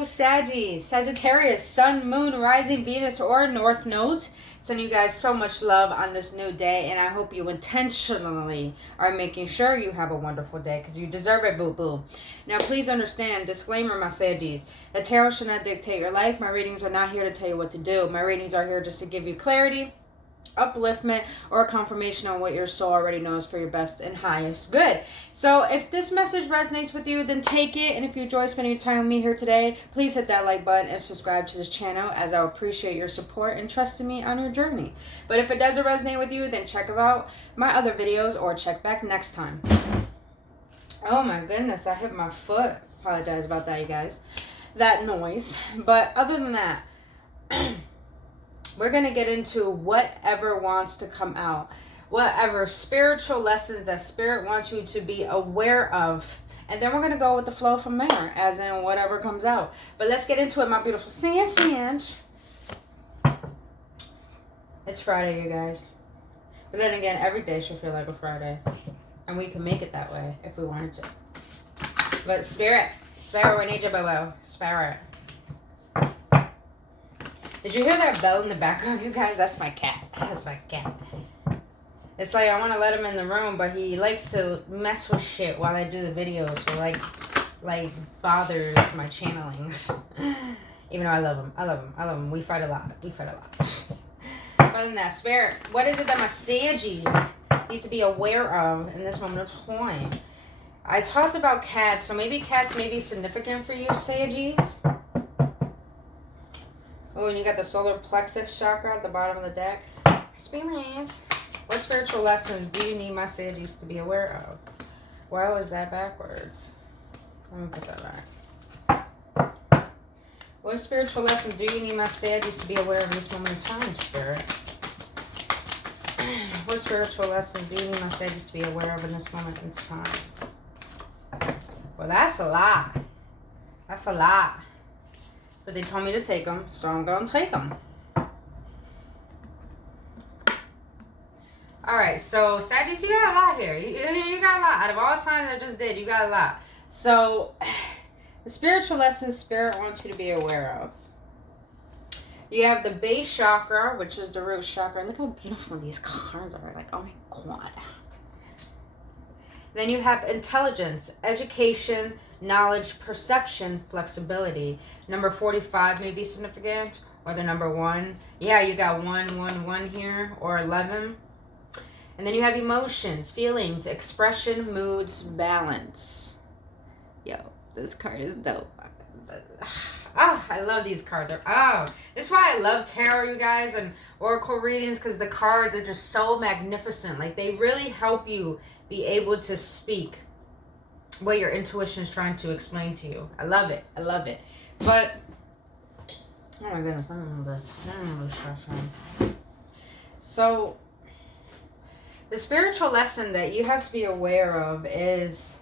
beautiful Saggies, Sagittarius, Sun, Moon, Rising, Venus, or North Node. Sending you guys so much love on this new day, and I hope you intentionally are making sure you have a wonderful day because you deserve it, boo-boo. Now, please understand, disclaimer, my Saggies, the tarot should not dictate your life. My readings are not here to tell you what to do. My readings are here just to give you clarity, upliftment, or confirmation on what your soul already knows for your best and highest good. So if this message resonates with you, then take it. And if you enjoy spending time with me here today, please hit that like button and subscribe to this channel, as I appreciate your support and trusting me on your journey. But if it doesn't resonate with you, then check out my other videos or check back next time. Oh my goodness, I hit my foot. Apologize about that, you guys. That noise. But other than that, we're going to get into whatever wants to come out. Whatever spiritual lessons that Spirit wants you to be aware of. And then we're going to go with the flow from there, as in whatever comes out. But let's get into it, my beautiful Sag. It's Friday, you guys. But then again, every day should feel like a Friday. And we can make it that way if we wanted to. But Spirit, we need you, boo-boo. Spirit. Did you hear that bell in the background, you guys? That's my cat. That's my cat. It's like I want to let him in the room, but he likes to mess with shit while I do the videos. So like bothers my channeling. Even though I love him. I love him. We fight a lot. Other than that, Spirit, what is it that my Saggies need to be aware of in this moment of time? I talked about cats, so maybe cats may be significant for you, Saggies. Oh, and you got the solar plexus chakra at the bottom of the deck. Experience. What spiritual lessons do you need my Saggies to be aware of? Why was that backwards? Let me put that back. What spiritual lessons do you need my Saggies to be aware of in this moment in time, Spirit? What spiritual lessons do you need my Saggies to be aware of in this moment in time? Well, that's a lot. That's a lot. But they told me to take them, so I'm going to take them. Alright, so Saggies, you got a lot here. You got a lot. Out of all signs I just did, you got a lot. So, the spiritual lessons Spirit wants you to be aware of. You have the base chakra, which is the root chakra. Look how beautiful these cards are. Like, oh my god. Then you have intelligence, education, knowledge, perception, flexibility. Number 45 may be significant, or the number 1. Yeah, you got 1 here, or 11. And then you have emotions, feelings, expression, moods, balance. Yo, this card is dope. I love these cards. This is why I love tarot, you guys, and oracle readings, because the cards are just so magnificent. Like, they really help you be able to speak what your intuition is trying to explain to you. I love it. But, oh my goodness, I don't remember this. So, the spiritual lesson that you have to be aware of is,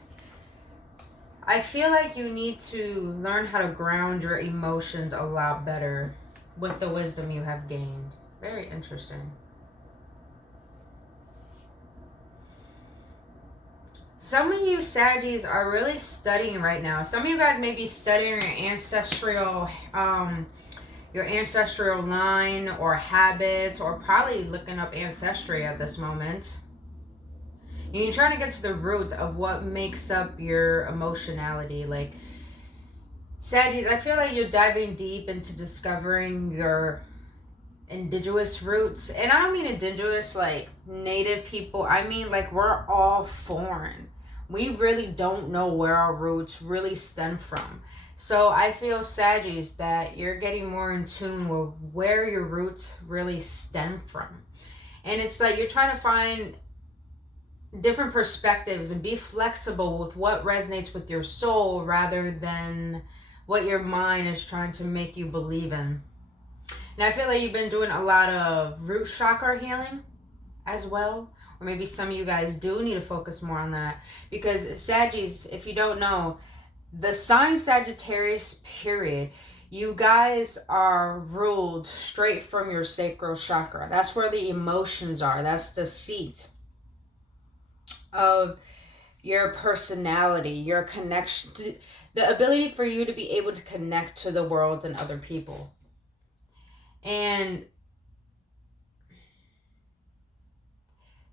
I feel like you need to learn how to ground your emotions a lot better with the wisdom you have gained. Very interesting. Some of you Saggies are really studying right now. Some of you guys may be studying your ancestral line or habits, or probably looking up ancestry at this moment. And you're trying to get to the root of what makes up your emotionality. Like, Saggies, I feel like you're diving deep into discovering your indigenous roots. And I don't mean indigenous like native people. I mean like we're all foreign. We really don't know where our roots really stem from. So I feel, Saggies, that you're getting more in tune with where your roots really stem from. And it's like you're trying to find different perspectives and be flexible with what resonates with your soul rather than what your mind is trying to make you believe in. And I feel like you've been doing a lot of root chakra healing as well. Or maybe some of you guys do need to focus more on that. Because Saggies, if you don't know, the sign Sagittarius period, you guys are ruled straight from your sacral chakra. That's where the emotions are. That's the seat of your personality, your connection. The ability for you to be able to connect to the world and other people. And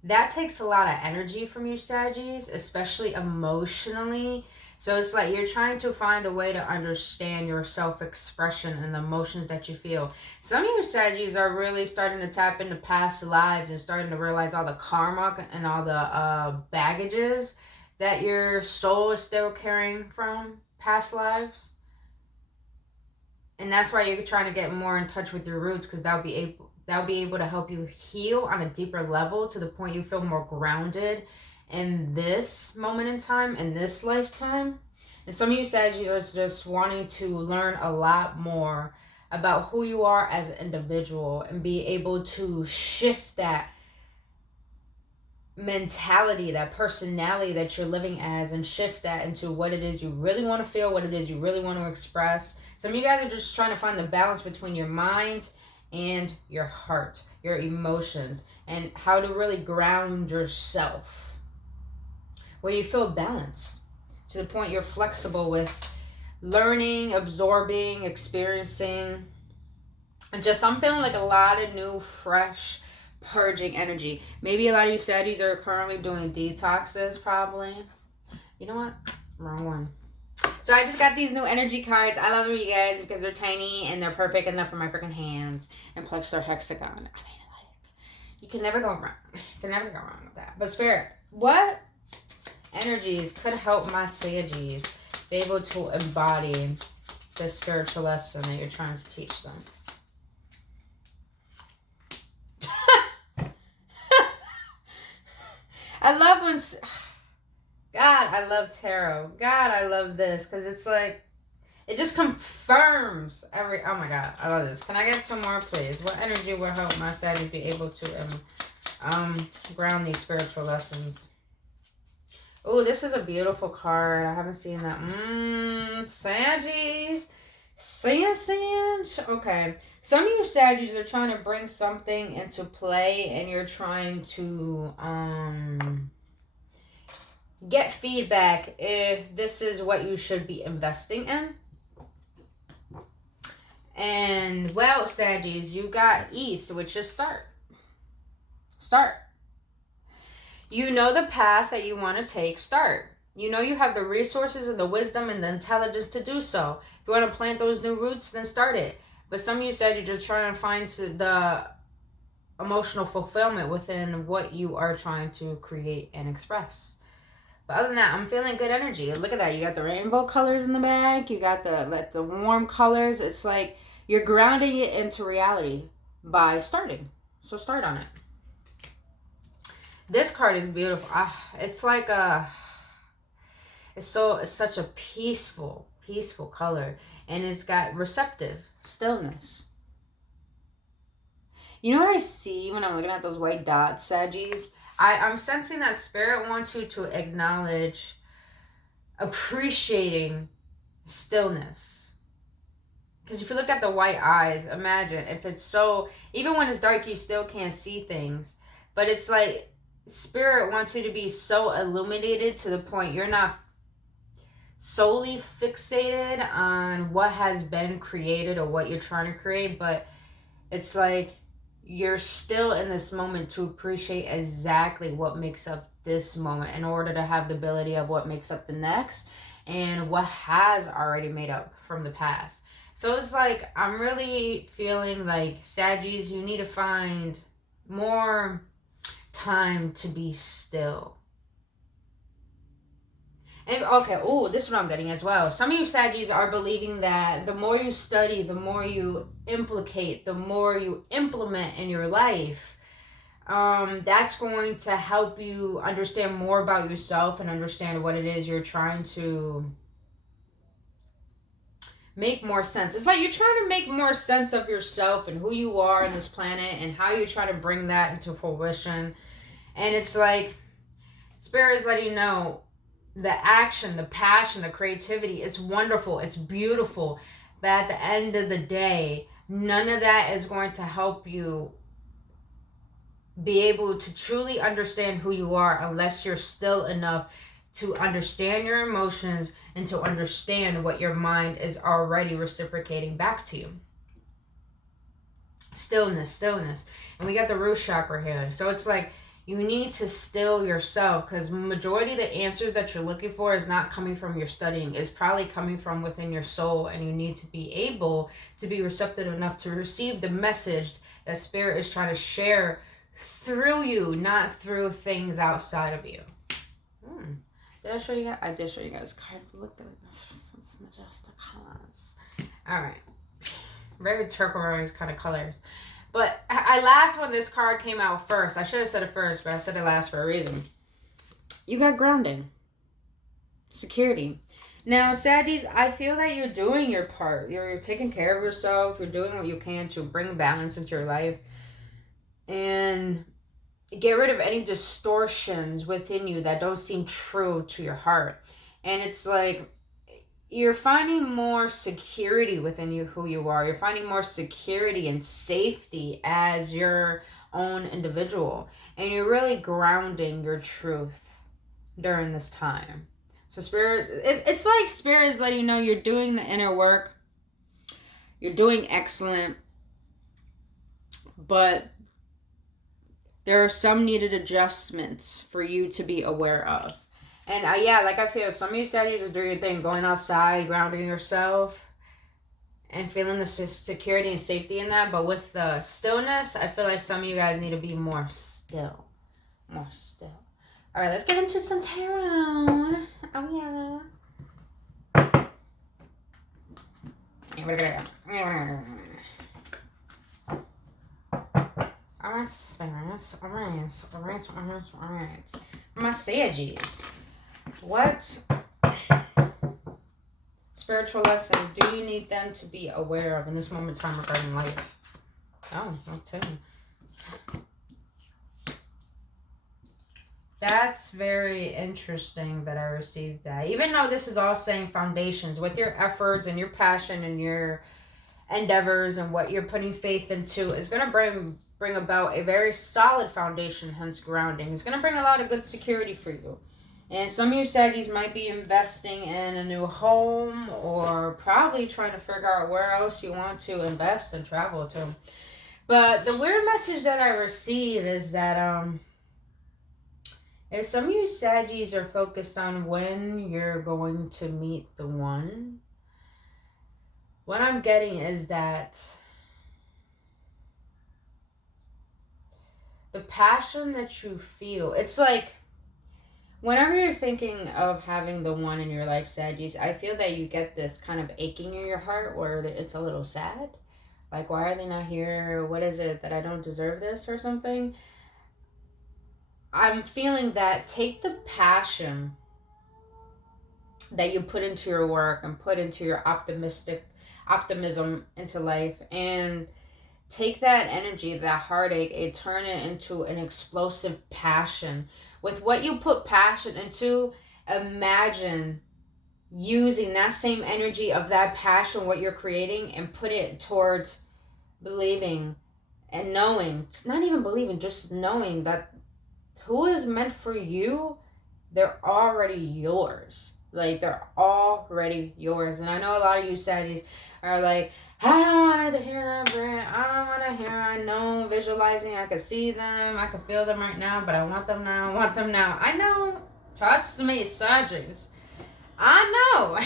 that takes a lot of energy from you, Saggies, especially emotionally. So it's like you're trying to find a way to understand your self-expression and the emotions that you feel. Some of you Saggies are really starting to tap into past lives and starting to realize all the karma and all the baggages that your soul is still carrying from past lives. And that's why you're trying to get more in touch with your roots, because that'll be able to help you heal on a deeper level to the point you feel more grounded in this moment in time, in this lifetime. And some of you Sagittarius are just wanting to learn a lot more about who you are as an individual and be able to shift that mentality, that personality that you're living as, and shift that into what it is you really want to feel, what it is you really want to express. Some of you guys are just trying to find the balance between your mind and your heart, your emotions, and how to really ground yourself where you feel balanced to the point you're flexible with learning, absorbing, experiencing. And just, I'm feeling like a lot of new, fresh, purging energy. Maybe a lot of you Saggies are currently doing detoxes, probably. You know what? Wrong one. So I just got these new energy cards. I love them, you guys, because they're tiny and they're perfect enough for my freaking hands. And plus they're hexagon. I mean, like, you can never go wrong. You can never go wrong with that. But Spirit, what energies could help my Saggies be able to embody the spiritual lesson that you're trying to teach them? I love when... God, I love tarot. God, I love this. Because it's like... It just confirms every... Oh my God, I love this. Can I get 2 more, please? What energy will help my Saggies be able to ground these spiritual lessons? Oh, this is a beautiful card. I haven't seen that. Saggies. Sag. Okay. Some of you Saggies are trying to bring something into play, and you're trying to get feedback if this is what you should be investing in. And, well, Saggies, you got East, which is start. Start. You know the path that you want to take. Start. You know you have the resources and the wisdom and the intelligence to do so. If you want to plant those new roots, then start it. But some of you said you're just trying to find the emotional fulfillment within what you are trying to create and express. But other than that, I'm feeling good energy. Look at that. You got the rainbow colors in the back. You got the warm colors. It's like you're grounding it into reality by starting. So start on it. This card is beautiful. It's like it's such a peaceful color, and it's got receptive stillness. You know what I see when I'm looking at those white dots, Saggies? I'm sensing that Spirit wants you to acknowledge appreciating stillness. Because if you look at the white eyes, imagine if it's so, even when it's dark, you still can't see things. But it's like Spirit wants you to be so illuminated to the point you're not solely fixated on what has been created or what you're trying to create, but it's like you're still in this moment to appreciate exactly what makes up this moment in order to have the ability of what makes up the next and what has already made up from the past. So it's like I'm really feeling like Saggies, you need to find more time to be still. And okay, oh, this is what I'm getting as well. Some of you Saggies are believing that the more you study, the more you implicate, the more you implement in your life, that's going to help you understand more about yourself and understand what it is you're trying to make more sense. It's like you're trying to make more sense of yourself and who you are on this planet and how you try to bring that into fruition. And it's like Spirit is letting you know the action, the passion, the creativity, it's wonderful, it's beautiful. But at the end of the day, none of that is going to help you be able to truly understand who you are unless you're still enough to understand your emotions and to understand what your mind is already reciprocating back to you. Stillness. And we got the root chakra here. So it's like you need to still yourself, because majority of the answers that you're looking for is not coming from your studying. It's probably coming from within your soul, and you need to be able to be receptive enough to receive the message that Spirit is trying to share through you, not through things outside of you. Did I show you guys? I did show you guys a card. Look at this. It's majestic colors. All right. Very turquoise kind of colors. But I laughed when this card came out first. I should have said it first, but I said it last for a reason. You got grounding. Security. Now, Saggies, I feel that you're doing your part. You're taking care of yourself. You're doing what you can to bring balance into your life. And get rid of any distortions within you that don't seem true to your heart. And it's like you're finding more security within you, who you are. You're finding more security and safety as your own individual. And you're really grounding your truth during this time. So Spirit, it's like Spirit is letting you know you're doing the inner work. You're doing excellent. But there are some needed adjustments for you to be aware of. And yeah, like I feel some of you Sagittarius are doing your thing, going outside, grounding yourself, and feeling the security and safety in that. But with the stillness, I feel like some of you guys need to be more still. More still. All right, let's get into some tarot. Oh, yeah. Alright. My Saggies. What spiritual lessons do you need them to be aware of in this moment in time regarding life? Oh, I'll tell you. That's very interesting that I received that. Even though this is all saying foundations, with your efforts and your passion and your endeavors and what you're putting faith into is going to bring about a very solid foundation, hence grounding. It's going to bring a lot of good security for you. And some of you Saggies might be investing in a new home, or probably trying to figure out where else you want to invest and travel to. But the weird message that I receive is that if some of you Saggies are focused on when you're going to meet the one, what I'm getting is that the passion that you feel, it's like whenever you're thinking of having the one in your life, Saggies, I feel that you get this kind of aching in your heart where it's a little sad. Like, why are they not here? What is it that I don't deserve this or something? I'm feeling that take the passion that you put into your work and put into your optimism into life, and take that energy, that heartache, and turn it into an explosive passion. With what you put passion into, imagine using that same energy of that passion, what you're creating, and put it towards believing and knowing, not even believing, just knowing that who is meant for you, they're already yours. Like, they're already yours. And I know a lot of you Saggies are like, I don't want to hear that, Brent. I don't want to hear. I know, visualizing. I can see them. I can feel them right now, but I want them now. I know. Trust me, Saggies. I know.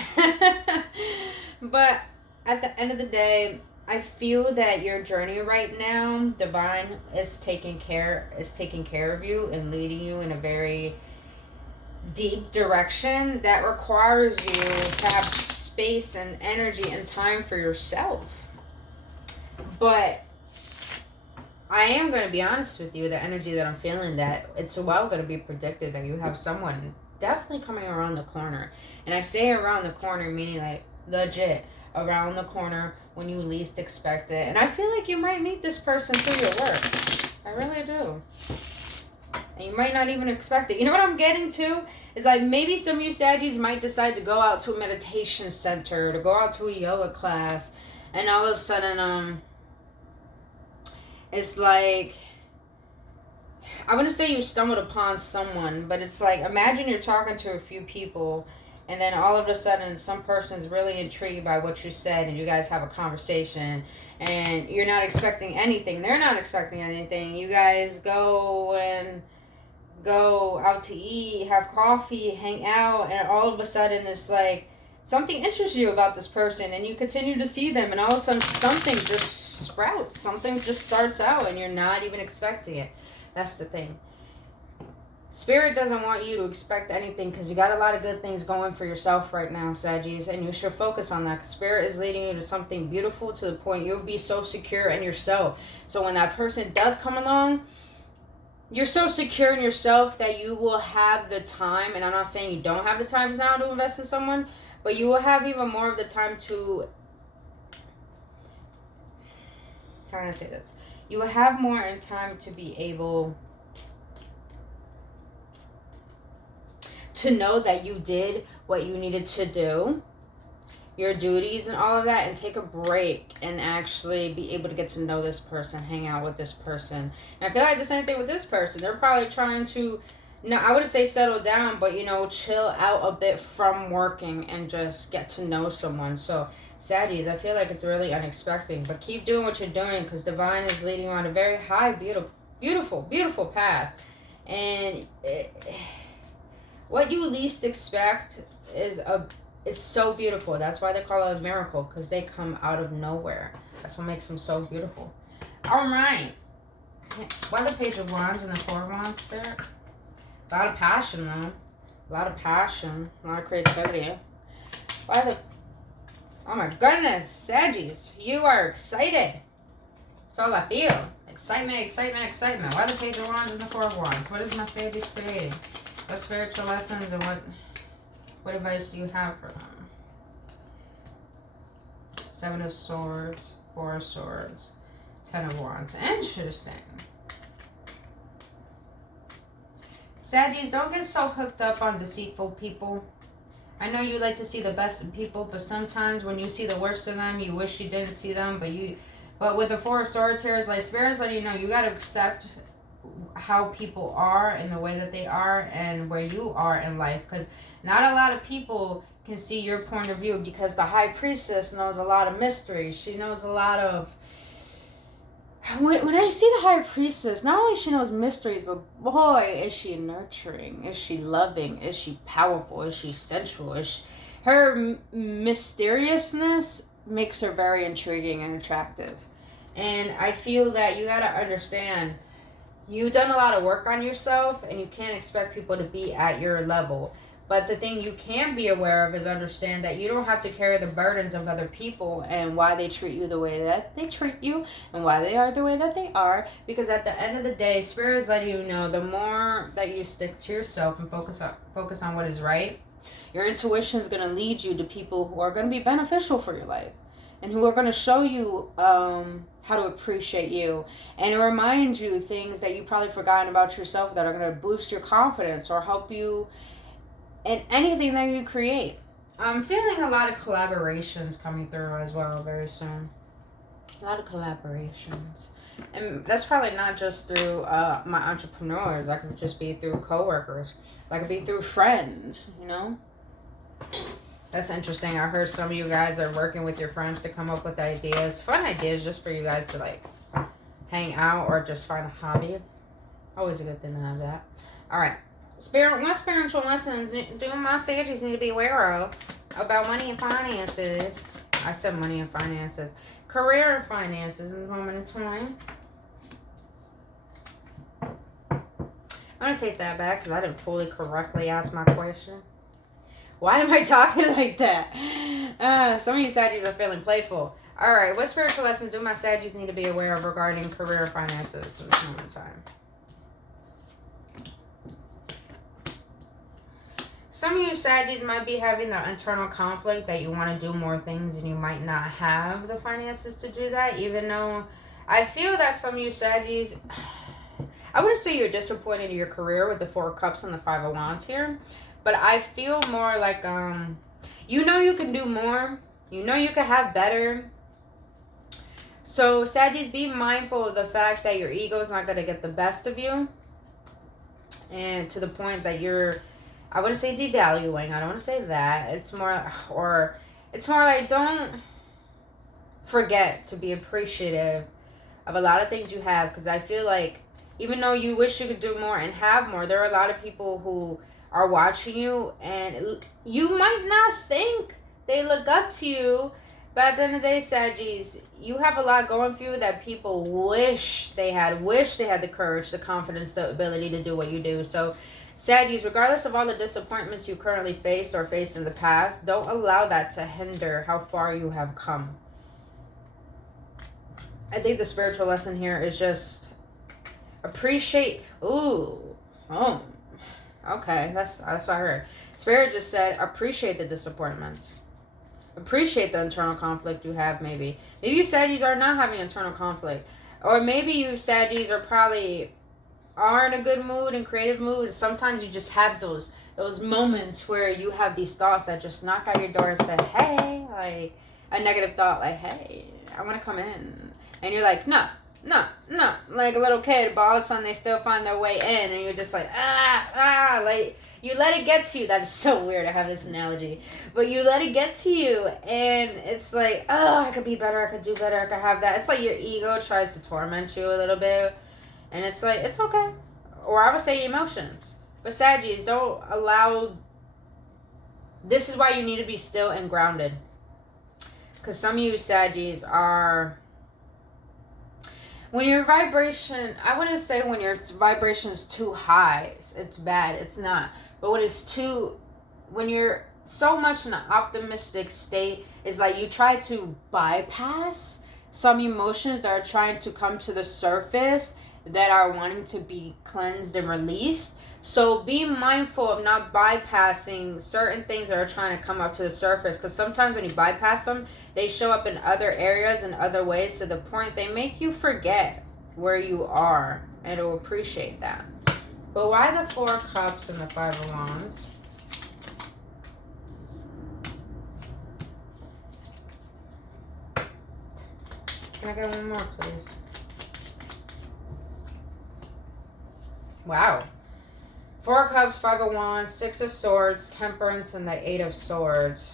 But at the end of the day, I feel that your journey right now, Divine, is taking care of you and leading you in a very deep direction that requires you to have space and energy and time for yourself. But I am going to be honest with you, the energy that I'm feeling, that it's well going to be predicted that you have someone definitely coming around the corner. And I say around the corner, meaning like legit around the corner when you least expect it. And I feel like you might meet this person through your work. I really do. And you might not even expect it. You know what I'm getting to? Is like maybe some of you Saggies might decide to go out to a meditation center, to go out to a yoga class, and all of a sudden, it's like I wouldn't say you stumbled upon someone, but it's like, imagine you're talking to a few people, and then all of a sudden some person's really intrigued by what you said, and you guys have a conversation, and you're not expecting anything. They're not expecting anything. You guys go out to eat, have coffee, hang out, and all of a sudden it's like something interests you about this person, and you continue to see them, and all of a sudden something just sprouts, something just starts out, and you're not even expecting it. That's the thing. Spirit doesn't want you to expect anything because you got a lot of good things going for yourself right now, Saggies, and you should focus on that. Spirit is leading you to something beautiful to the point you'll be so secure in yourself. So when that person does come along, you're so secure in yourself that you will have the time, and I'm not saying you don't have the time now to invest in someone, but you will have even more of the time to, how can I say this? You will have more in time to be able to know that you did what you needed to do, your duties and all of that, and take a break and actually be able to get to know this person, hang out with this person. And I feel like the same thing with this person. They're probably trying to, no, I wouldn't say settle down, but, you know, chill out a bit from working and just get to know someone. So, Saggies, I feel like it's really unexpected, but keep doing what you're doing because Divine is leading you on a very high, beautiful path. And what you least expect is so beautiful. That's why they call it a miracle, because they come out of nowhere. That's what makes them so beautiful. All right. Why the Page of Wands and the Four of Wands there? A lot of passion, though. A lot of passion. A lot of creativity. Why the... Oh my goodness. Saggies, you are excited. That's all I feel. Excitement, excitement, excitement. Why the Page of Wands and the Four of Wands? What is my Saggies creating? What spiritual lessons and what advice do you have for them? Seven of Swords, Four of Swords, Ten of Wands. Interesting. Saggies, don't get so hooked up on deceitful people. I know you like to see the best in people, but sometimes when you see the worst in them, you wish you didn't see them. But with the Four of Swords here, it's like Spirit's letting you know you gotta accept how people are and the way that they are and where you are in life, because not a lot of people can see your point of view, because the High Priestess knows a lot of mysteries. She knows a lot of, when I see the High Priestess, not only she knows mysteries, but boy, is she nurturing, is she loving, is she powerful, is she sensual, her mysteriousness makes her very intriguing and attractive. And I feel that you gotta understand, you've done a lot of work on yourself, and you can't expect people to be at your level. But the thing you can be aware of is understand that you don't have to carry the burdens of other people and why they treat you the way that they treat you and why they are the way that they are. Because at the end of the day, Spirit is letting you know the more that you stick to yourself and focus on what is right, your intuition is going to lead you to people who are going to be beneficial for your life and who are going to show you how to appreciate you and remind you things that you've probably forgotten about yourself that are going to boost your confidence or help you in anything that you create. I'm feeling a lot of collaborations coming through as well very soon. A lot of collaborations. And that's probably not just through my entrepreneurs. That could just be through coworkers. That could be through friends, you know? That's interesting. I heard some of you guys are working with your friends to come up with ideas. Fun ideas just for you guys to like hang out or just find a hobby. Always a good thing to have that. Alright. What spiritual lessons do my Saggies need to be aware of about money and finances? I said money and finances. Career and finances in the moment in time. I'm going to take that back because I didn't fully correctly ask my question. Why am I talking like that? Some of you Saggies are feeling playful. Alright, what spiritual lessons do my Saggies need to be aware of regarding career and finances in this moment in time? Some of you Saggies might be having the internal conflict that you want to do more things and you might not have the finances to do that, even though I feel that some of you Saggies, I wouldn't say you're disappointed in your career with the Four of Cups and the Five of Wands here, but I feel more like, you know you can do more, you know you can have better. So Saggies, be mindful of the fact that your ego is not going to get the best of you. And to the point that you're, I wouldn't say devaluing. I don't want to say that. It's more, or it's more like, don't forget to be appreciative of a lot of things you have. Because I feel like even though you wish you could do more and have more, there are a lot of people who are watching you, and you might not think they look up to you, but at the end of the day, Saggies, you have a lot going for you that people wish they had the courage, the confidence, the ability to do what you do. So Saggies, regardless of all the disappointments you currently faced or faced in the past, don't allow that to hinder how far you have come. I think the spiritual lesson here is just appreciate. Okay, that's what I heard. Spirit just said appreciate the disappointments. Appreciate the internal conflict you have. Maybe you Saggies are not having internal conflict, or maybe you Saggies are in a good mood and creative mood. Sometimes you just have those moments where you have these thoughts that just knock at your door and say, hey, like a negative thought, like, hey, I want to come in, and you're like, no, like a little kid, but all of a sudden they still find their way in, and you're just like, like you let it get to you. That is so weird. I have this analogy, but you let it get to you, and it's like, oh, I could be better, I could do better, I could have that. It's like your ego tries to torment you a little bit, and it's like, it's okay. Or I would say emotions. But Saggies, don't allow. This is why you need to be still and grounded, because some of you Saggies are. When your vibration, I wouldn't say when your vibration is too high, it's bad. It's not. But when you're so much in an optimistic state, it's like you try to bypass some emotions that are trying to come to the surface, that are wanting to be cleansed and released. So be mindful of not bypassing certain things that are trying to come up to the surface, because sometimes when you bypass them, they show up in other areas and other ways, to the point they make you forget where you are, and to appreciate that. But why the 4 of Cups and the 5 of Wands? Can I get one more, please? Wow. 4 of Cups, 5 of Wands, 6 of Swords, Temperance, and the 8 of Swords.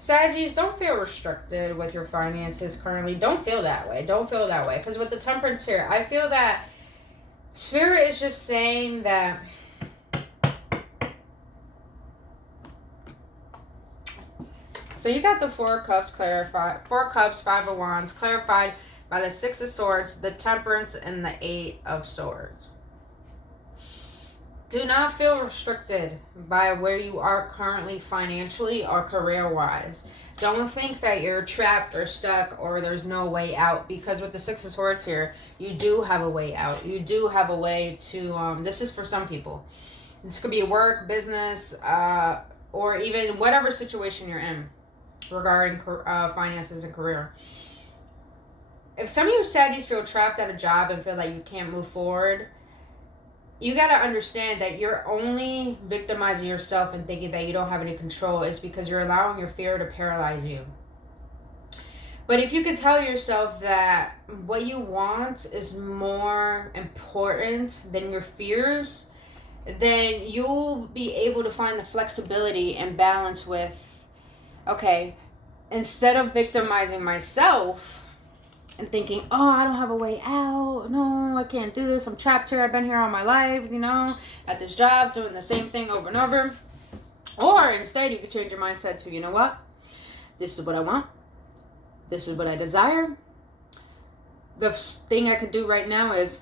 Saggies, don't feel restricted with your finances currently. Don't feel that way. Because with the Temperance here, I feel that Spirit is just saying that so you got the 4 of Cups clarified. 4 of Cups, 5 of Wands, clarified by the 6 of Swords, the Temperance, and the 8 of Swords. Do not feel restricted by where you are currently financially or career-wise. Don't think that you're trapped or stuck or there's no way out, because with the 6 of Swords here, you do have a way out. You do have a way to, this is for some people. This could be work, business, or even whatever situation you're in regarding finances and career. If some of you Saggies feel trapped at a job and feel like you can't move forward, you got to understand that you're only victimizing yourself and thinking that you don't have any control is because you're allowing your fear to paralyze you. But if you can tell yourself that what you want is more important than your fears, then you'll be able to find the flexibility and balance with, okay, instead of victimizing myself and thinking, oh, I don't have a way out. No, I can't do this. I'm trapped here. I've been here all my life, at this job, doing the same thing over and over. Or instead, you could change your mindset to, you know what? This is what I want. This is what I desire. The thing I could do right now is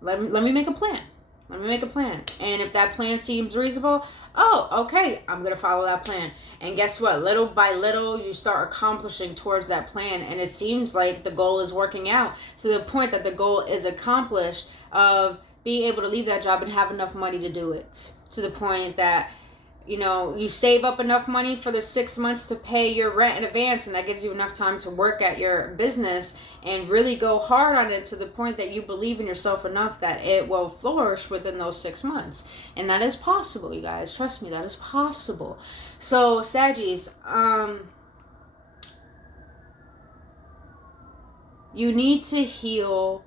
let me make a plan. Let me make a plan. And if that plan seems reasonable, oh, okay, I'm going to follow that plan. And guess what? Little by little, you start accomplishing towards that plan. And it seems like the goal is working out to the point that the goal is accomplished of being able to leave that job and have enough money to do it. To the point that, you save up enough money for the 6 months to pay your rent in advance, and that gives you enough time to work at your business and really go hard on it to the point that you believe in yourself enough that it will flourish within those 6 months. And that is possible, you guys. Trust me, that is possible. So, Saggies, you need to heal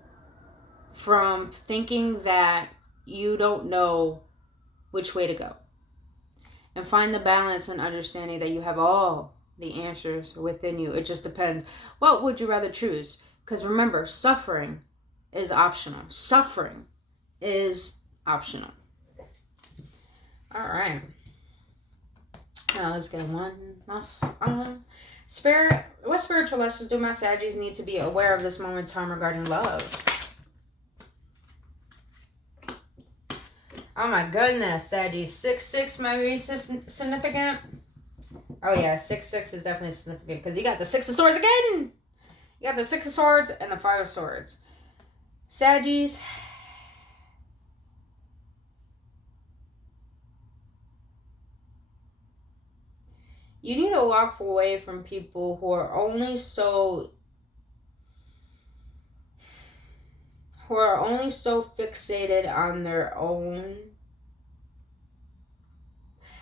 from thinking that you don't know which way to go. And find the balance and understanding that you have all the answers within you. It just depends. What would you rather choose? Because remember, suffering is optional. Suffering is optional. All right. Now let's get one last Spirit. What spiritual lessons do my Saggies need to be aware of this moment in time regarding love? Oh my goodness, Saggies. 6-6 might be significant. Oh yeah, 6-6 is definitely significant because you got the 6 of Swords again. You got the 6 of Swords and the 5 of Swords. Saggies. You need to walk away from people who are only so fixated on their own.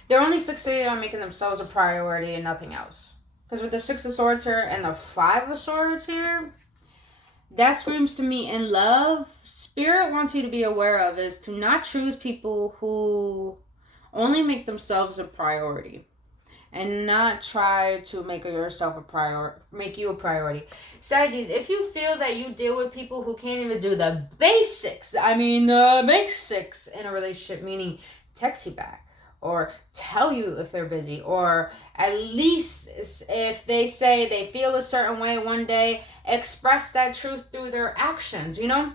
They're only fixated on making themselves a priority and nothing else. Because with the 6 of Swords here and the 5 of Swords here, that screams to me in love. Spirit wants you to be aware of is to not choose people who only make themselves a priority. And not try to make yourself make you a priority. Saggies, if you feel that you deal with people who can't even do the basics, the basics in a relationship, meaning text you back, or tell you if they're busy, or at least if they say they feel a certain way one day, express that truth through their actions, you know?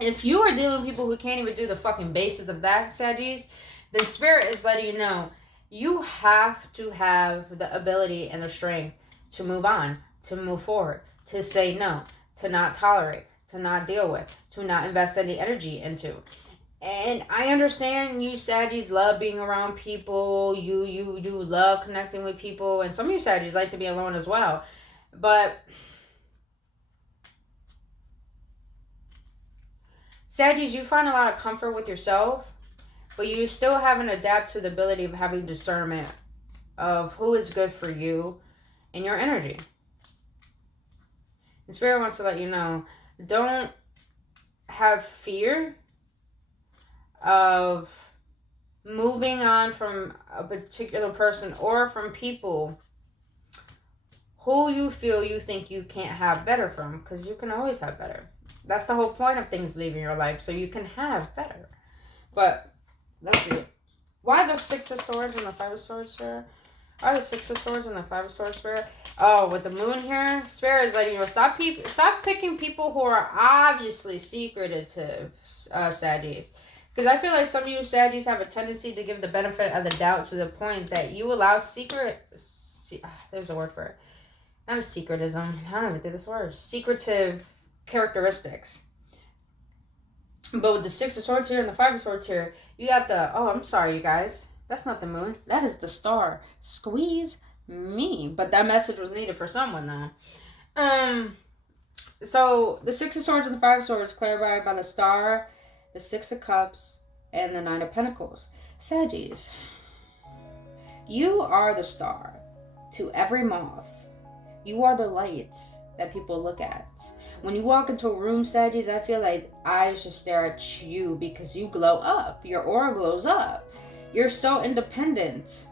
If you are dealing with people who can't even do the fucking basics of that, Saggies, then Spirit is letting you know you have to have the ability and the strength to move on, to move forward, to say no, to not tolerate, to not deal with, to not invest any energy into. And I understand you Saggies love being around people, you love connecting with people, and some of you Saggies like to be alone as well. But Saggies, you find a lot of comfort with yourself, but you still haven't adapted to the ability of having discernment of who is good for you and your energy. And Spirit wants to let you know, don't have fear of moving on from a particular person or from people who you feel you think you can't have better from, because you can always have better. That's the whole point of things leaving your life, so you can have better. But let's see. Why the 6 of Swords and the 5 of Swords here? Why the 6 of Swords and the 5 of Swords, Spirit? Oh, with the Moon here, Spirit is letting you know, stop picking people who are obviously secretive, Saggies. Because I feel like some of you Saggies have a tendency to give the benefit of the doubt to the point that you allow there's a word for it. Not a secretism. I don't even think this word. Secretive characteristics. But with the 6 of Swords here and the 5 of Swords here, you got the, oh, I'm sorry, you guys. That's not the Moon. That is the Star. Squeeze me. But that message was needed for someone, though. So, the 6 of Swords and the 5 of Swords clarified by the Star, the 6 of Cups, and the 9 of Pentacles. Saggies, you are the star to every moth. You are the light that people look at. When you walk into a room, Saggies, I feel like eyes just stare at you because you glow up. Your aura glows up. You're so independent.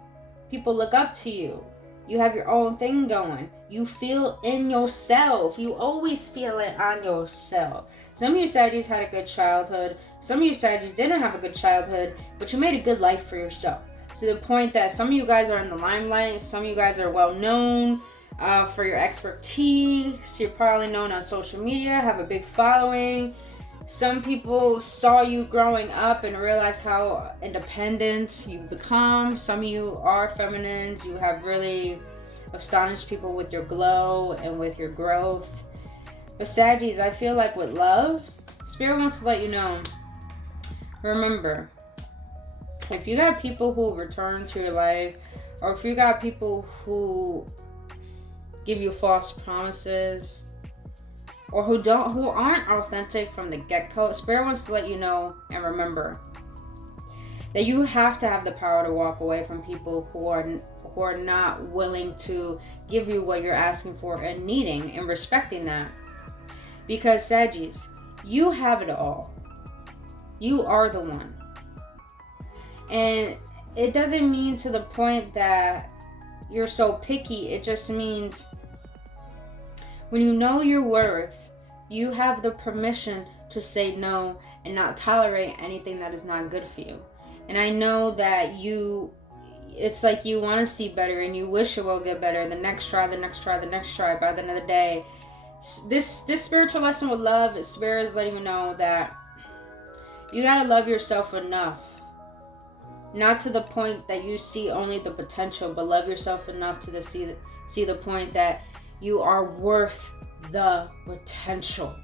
People look up to you. You have your own thing going. You feel in yourself. You always feel it on yourself. Some of you Saggies had a good childhood. Some of you Saggies didn't have a good childhood, but you made a good life for yourself. To the point that some of you guys are in the limelight. Some of you guys are well known for your expertise. You're probably known on social media, have a big following. Some people saw you growing up and realized how independent you've become. Some of you are feminines. You have really astonished people with your glow and with your growth. But Saggies, I feel like with love, Spirit wants to let you know, remember, if you got people who return to your life, or if you got people who give you false promises, or who aren't authentic from the get-go, Spirit wants to let you know and remember that you have to have the power to walk away from people who are not willing to give you what you're asking for and needing, and respecting that. Because Saggies, You have it all. You are the one. And it doesn't mean to the point that you're so picky. It just means when you know your worth, you have the permission to say no and not tolerate anything that is not good for you. And I know that it's like you want to see better and you wish it will get better. The next try. By the end of the day, this spiritual lesson with love, Spirit is letting you know that you gotta love yourself enough. Not to the point that you see only the potential, but love yourself enough to see the point that you are worth the potential.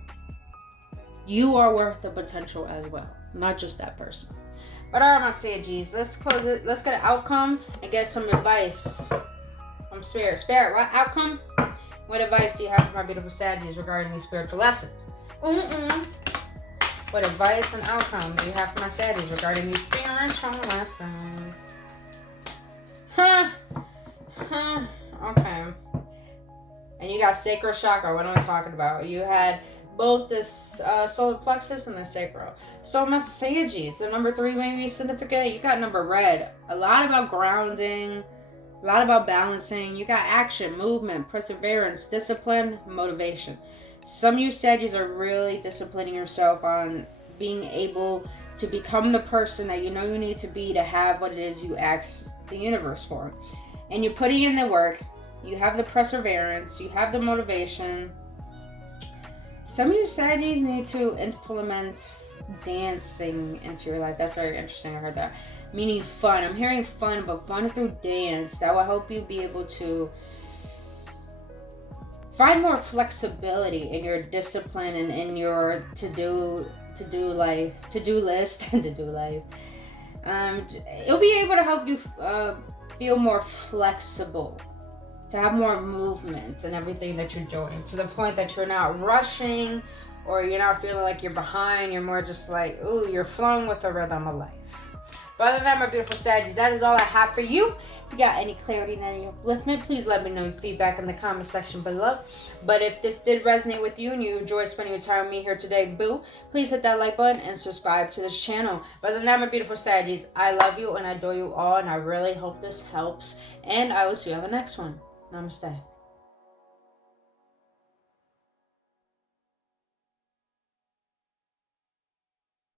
You are worth the potential as well, not just that person. But all right, my Saggies, let's close it. Let's get an outcome and get some advice from Spirit. Spirit, what outcome? What advice do you have for my beautiful Saggies regarding these spiritual lessons? What advice and outcome do you have for my Saggies regarding these spiritual lessons? Okay. And you got sacral chakra. What am I talking about? You had both this solar plexus and the sacral. So my Saggies, the number 3 may be significant. You got number red. A lot about grounding. A lot about balancing. You got action, movement, perseverance, discipline, motivation. Some of you Saggies are really disciplining yourself on being able to become the person that you know you need to be to have what it is you ask the universe for. And you're putting in the work. You have the perseverance. You have the motivation. Some of you Saggies need to implement dancing into your life. That's very interesting. I heard that. Meaning fun. I'm hearing fun, but fun through dance. That will help you be able to find more flexibility in your discipline and in your to-do list. It'll be able to help you feel more flexible, to have more movement in everything that you're doing, to the point that you're not rushing or you're not feeling like you're behind. You're more just like, ooh, you're flowing with the rhythm of life. But other than that, my beautiful Saggies, that is all I have for you. If you got any clarity and any upliftment, please let me know your feedback in the comment section below. But if this did resonate with you and you enjoyed spending your time with me here today, boo, please hit that like button and subscribe to this channel. But other than that, my beautiful Saggies, I love you and I adore you all, and I really hope this helps. And I will see you on the next one. Namaste.